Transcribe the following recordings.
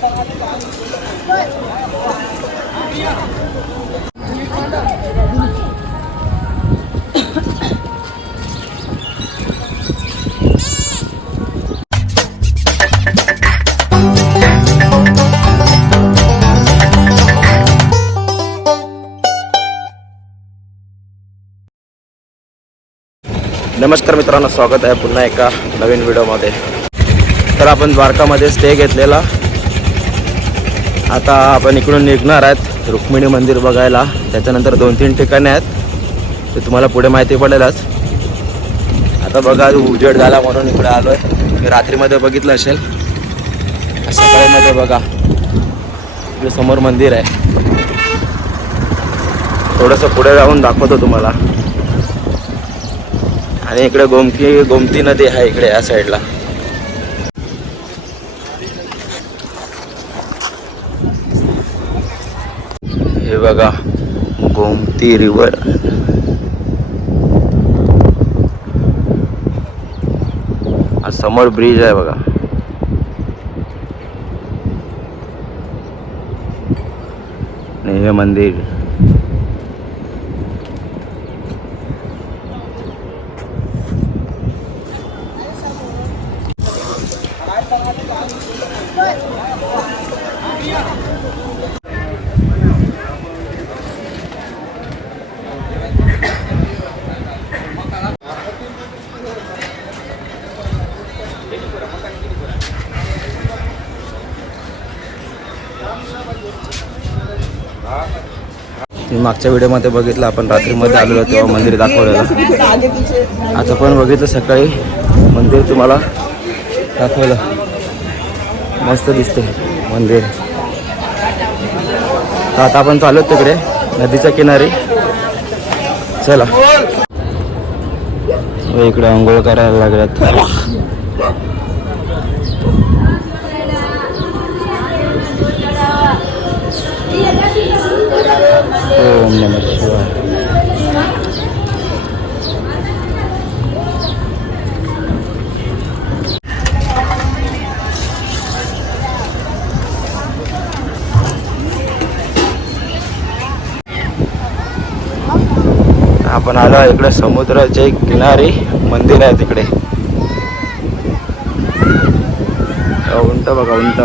नमस्कार मित्रांनो, स्वागत आहे पुन्हा एका नवीन व्हिडिओमध्ये. तर आपण द्वारकामध्ये स्टे घेतलेला. आता आपण इकडून निघणार आहेत रुक्मिणी मंदिर बघायला. त्याच्यानंतर 2-3 ठिकाणे आहेत ते तुम्हाला पुढे माहिती पडेलच. आता बघा उजेड झाला म्हणून इकडे आलो आहे. तुम्ही रात्रीमध्ये बघितलं असेल. सकाळीमध्ये बघा इकडे समोर मंदिर आहे. थोडंसं पुढे जाऊन दाखवतो तुम्हाला. आणि इकडे गोमती नदी आहे इकडे या साईडला. हे बघा गोमती रिव्हर. समोर ब्रिज आहे बघा. आणि हे मंदिर. मागच्या व्हिडिओमध्ये बघितलं आपण रात्रीमध्ये आलेलो तेव्हा मंदिर दाखवलेलं. आता पण बघितलं सकाळी मंदिर तुम्हाला दाखवलं. मस्त दिसते मंदिर. तर आता आपण चालू तिकडे नदीच्या किनारी. चला इकडे आंघोळ करायला लागल्यात. ओम नमः शिवाय. आपण आलो इकडे समुद्राच्या किनारी मंदिर आहे तिकडे. उंट बघा उंट.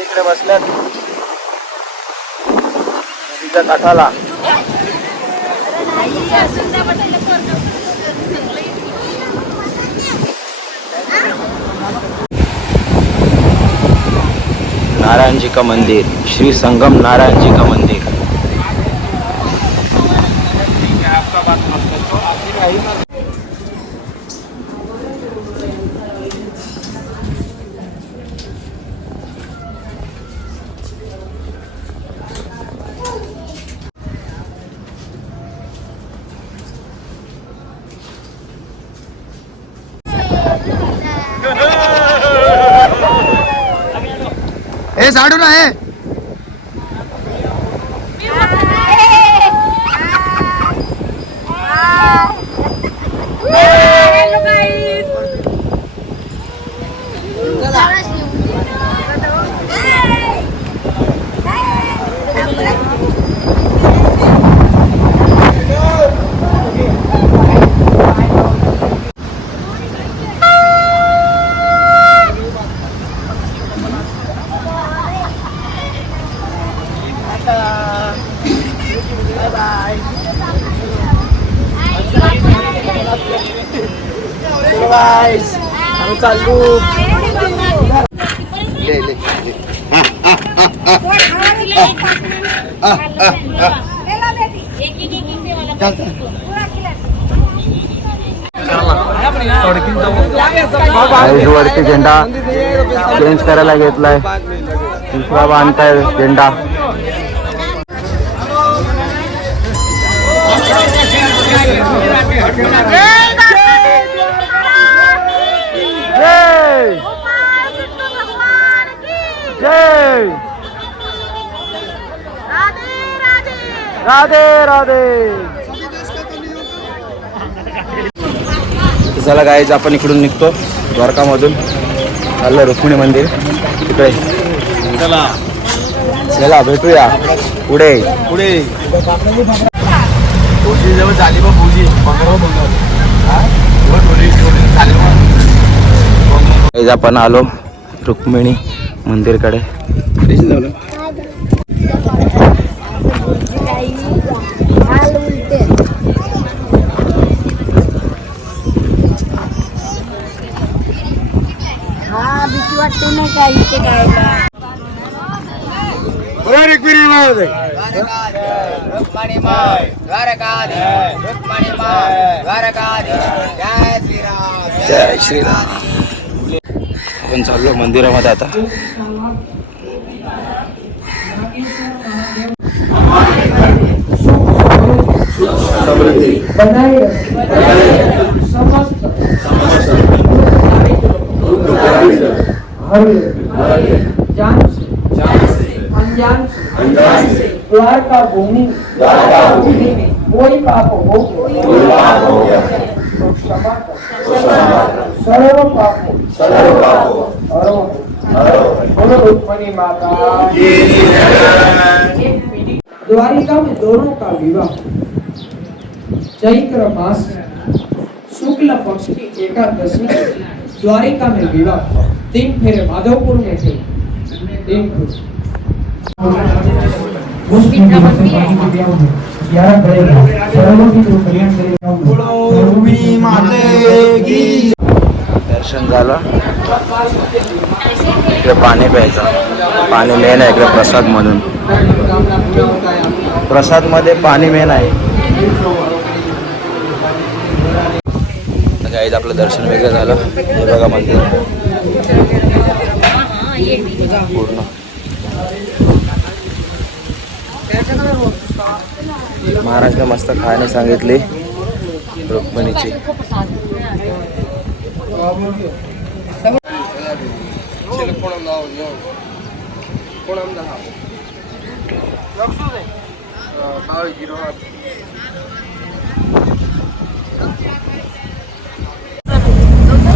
इकडे बसल्यात नदीच्या काठाला. नारायण जी का मंदिर, श्री संगम नारायण जी का मंदिर. ए साडू ना है. गाइस हम चालू. ले ले वरती झेंडा चेंज करायला घेतलाय. दुसरा बांधताय झेंडा. जय राधे राधे. चला गाईज आपण इकडून निघतो द्वारकामधून, चाललो रुक्मिणी मंदिर तिकडे. चला भेटूया पुढे पुढे. भोजी जवळ झाली बघ, भोजी आपण आलो रुक्मिणी मंदिरकडे. भीती वाटते ना काय इथे काय. जय श्रीराम. आपण चाललो मंदिरामध्ये आता. द्वारका भूमि में कोई पाप हो तो क्षमा कर, सर्व पापों बोलो रुक्मिणी माता की। द्वारिका में दोनों का विवाह चैत्र मास शुक्ल पक्ष की एकादशी द्वारिका में विवाह 3 फेरे माधवपुर में थे। 3 दर्शन झालं. इकडे पाणी प्यायचं. पाणी मेन आहे इकडे प्रसाद म्हणून. प्रसाद मध्ये पाणी मेन आहे. गाईज आपलं दर्शन वगैरे झालं. हे बघा मंदिर पूर्ण. महाराजने मस्त खायला सांगितली रुक्मिणीची.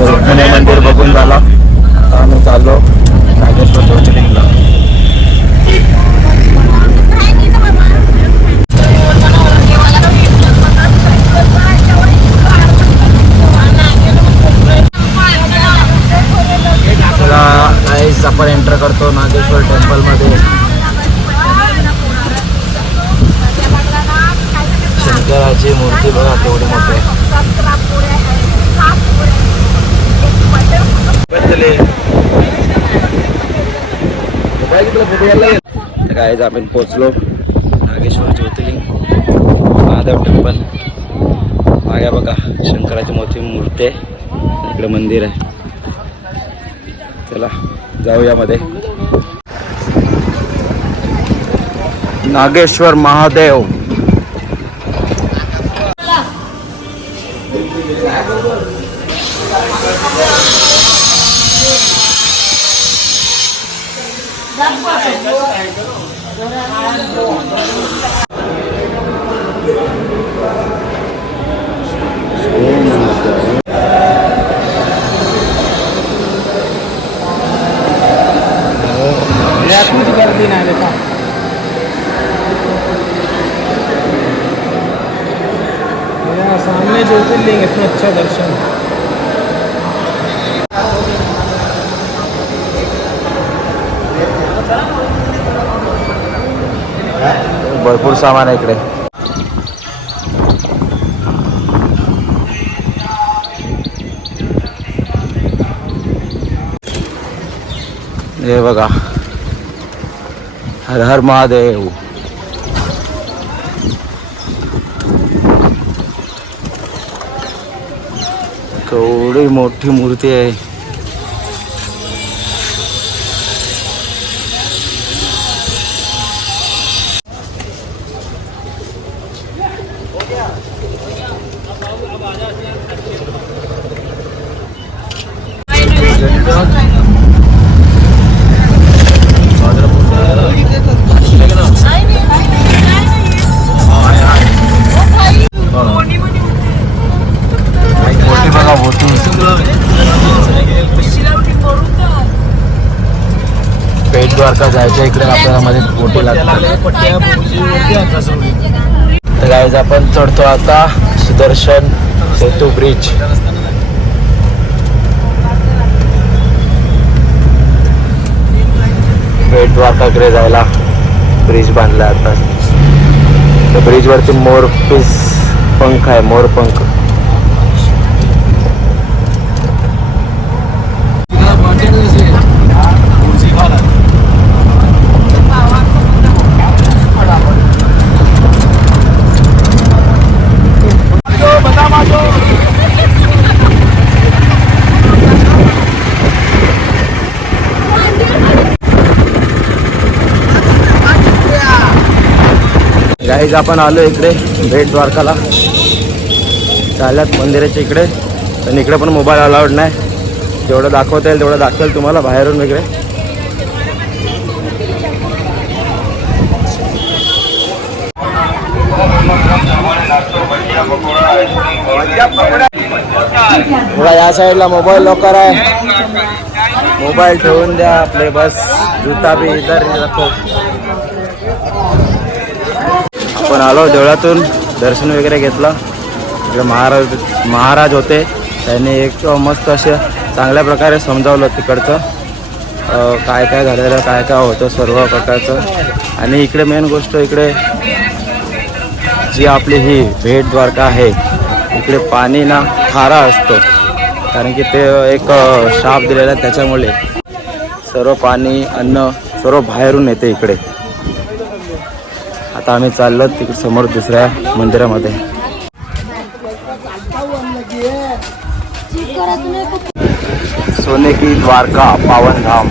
रुक्मिणी मंदिर बघून झाला. आम्ही चाललो नागेश्वर ज्योतिर्लिंगला. आपण एंटर करतो नागेश्वर टेम्पल मध्ये. शंकराची मूर्ती बघा केवढी मोठी आहे. काय आपण पोचलो नागेश्वर ज्योतिर्लिंग महादेव टेम्पल. मागे बघा शंकराची मोठी मूर्ती आहे. इकडे मंदिर आहे. चला जाऊया मध्ये. नागेश्वर महादेव. कुछ करती ना देखा सामने ज्योतिर्लिंग इतना अच्छा दर्शन. भरपूर सामान आहे इकडे. हे बघा हर हर महादेव. केवढी मोठी मूर्ती आहे. द्वारका जायच्या इकडे आपल्याला मध्ये बोटी लागतात. तर गाईज आपण चढतो आता सुदर्शन सेतू ब्रिज. बेट द्वारकाकडे जायला ब्रिज बांधला आता. त्या ब्रिज वरती मोरपीस पंख आहे, मोरपंख. गाईज आपण आलो इकडे बेट द्वारकाला. चालल्यात मंदिराच्या इकडे, पण इकडे पण मोबाईल अलाउड नाही. जेवढं दाखवता येईल तेवढं दाखवेल तुम्हाला बाहेरून वगैरे. बघा या साईडला मोबाईल लॉकर आहे. मोबाईल ठेवून द्या आपले, बस जुता भी इधर रखो. आपण आलो देवळातून, दर्शन वगैरे घेतलं. इकडे महाराज होते, त्यांनी एक मस्त असे चांगल्या प्रकारे समजावलं तिकडचं काय काय झालेलं, काय काय होतं सर्व प्रकारचं. आणि इकडे मेन गोष्ट, इकडे जी आपली ही भेट द्वारका आहे, इकडे पाणी ना खारा असतो, कारण की ते एक शाप दिलेला आहे. त्याच्यामुळे सर्व पाणी अन्न सर्व बाहेरून येते इकडे. आता आम्ही चाललो तिकडे समोर दुसऱ्या मंदिरामध्ये. सोने की द्वारका पावन धाम.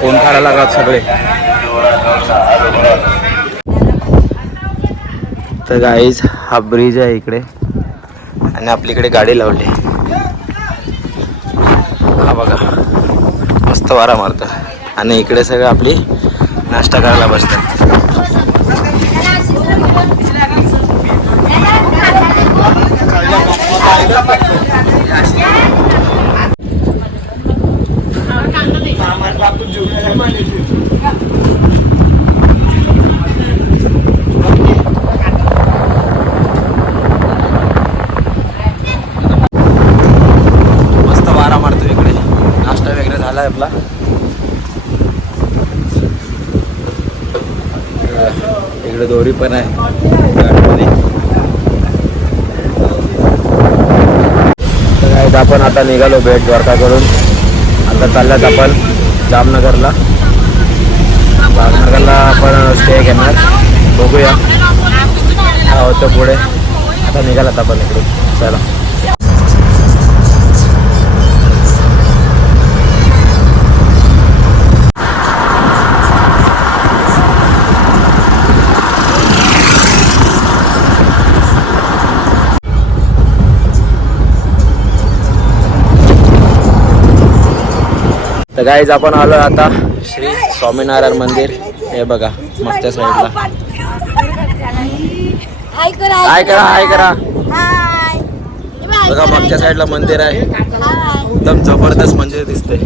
कोण खायला लागतात सगळे. तर गाईज हा ब्रिज आहे इकडे, आणि आपलीकडे गाडी लावली. हा बघा मस्त वारा मारतो. आणि इकडे सगळं आपली नाश्ता करायला बसतात. मस्त वारा मारतो इकडे. नाश्ता वगैरे झाला आहे आपला. इकडे दोरी पण आहे गाडीमध्ये. तर आपण आता निघालो बेट द्वारकाकडून. आता चालल्यात आपण जामनगरला. जामनगरला आपण स्टे घेणार, बघूया काय होतं पुढे. आता निघालात आपण इकडून. चला. तर गाईज आपण आलो आता श्री स्वामीनारायण मंदिर. हे बघा मागच्या साईडला. हाय करा, हाय करा. बघा मागच्या साईडला मंदिर आहे. एकदम जबरदस्त मंदिर दिसते.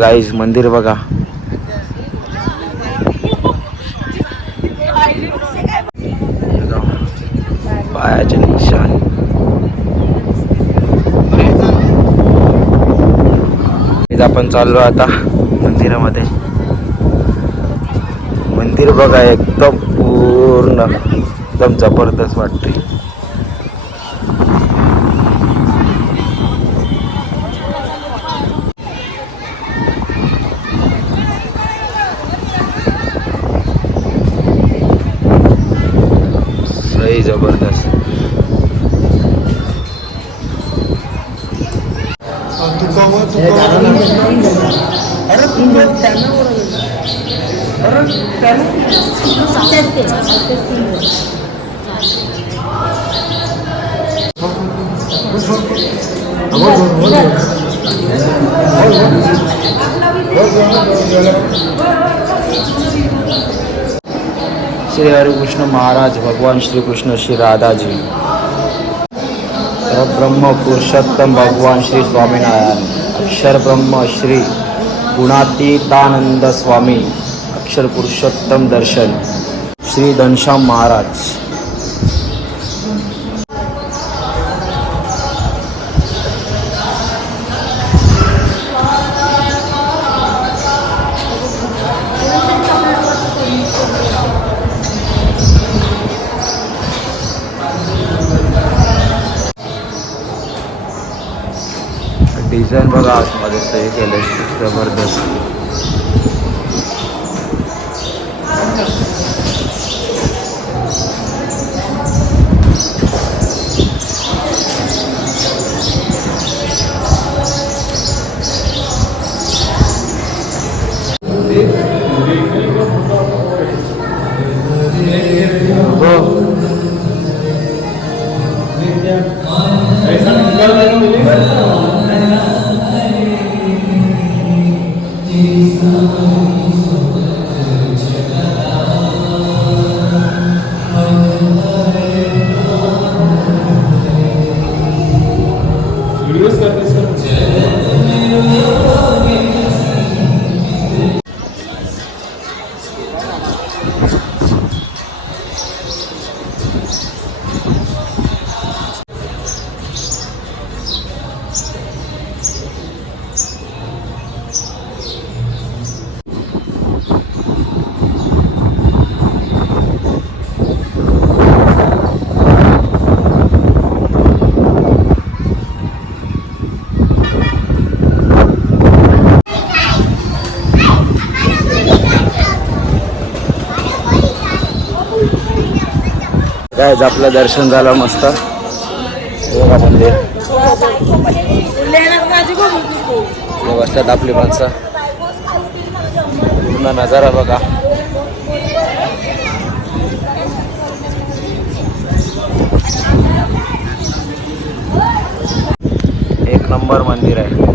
गाईज मंदिर बघा. पायाचे निशाण. आपण चाललो आता मंदिरामध्ये. मंदिर बघा एकदम पूर्ण एकदम जबरदस्त वाटते. सही जबरदस्त. श्री हरिकृष्ण महाराज भगवान श्री कृष्ण श्री राधा जी, ब्रह्म पुरुषोत्तम भगवान श्री स्वामीनारायण, अक्षर ब्रह्म श्री गुणातीतानंद स्वामी, अक्षर पुरुषोत्तम दर्शन श्री घनश्याम महाराज. डिझाईन बघा आतमध्ये सही केले जबरदस्त. गाइस आपलं दर्शन झालं मस्त. बघा मंदिर बसतात आपली माणसं. पूर्ण नजारा बघा. एक नंबर मंदिर आहे.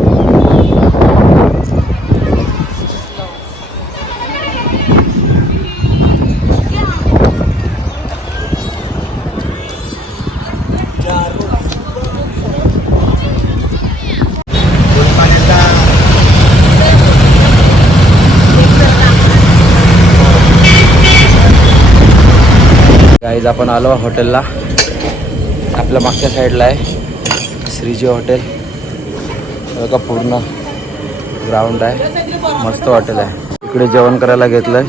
गाईज आपण आलो हॉटेलला. आपल्या मागच्या साईडला आहे श्रीजी हॉटेल. बघा पूर्ण ग्राउंड आहे. मस्त हॉटेल आहे. इकडे जेवण करायला घेतलंय.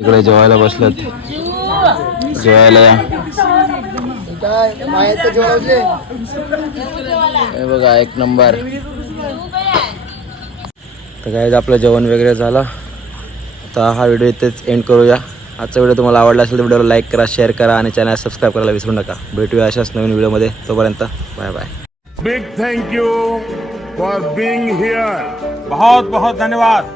इकडे जेवायला बसलेत. जेवायला या. हे बघा एक नंबर. तर गाईज आपलं जेवण वगैरे झालं. आता हा व्हिडिओ इथेच एंड करूया. आजचा व्हिडिओ तुम्हाला आवडला असेल तर व्हिडिओला लाईक करा, शेअर करा आणि चॅनल सबस्क्राईब करायला विसरू नका. भेटूया अशाच नवीन व्हिडिओमध्ये. तोपर्यंत bye bye. Big thank you for being here. बहुत बहुत धन्यवाद.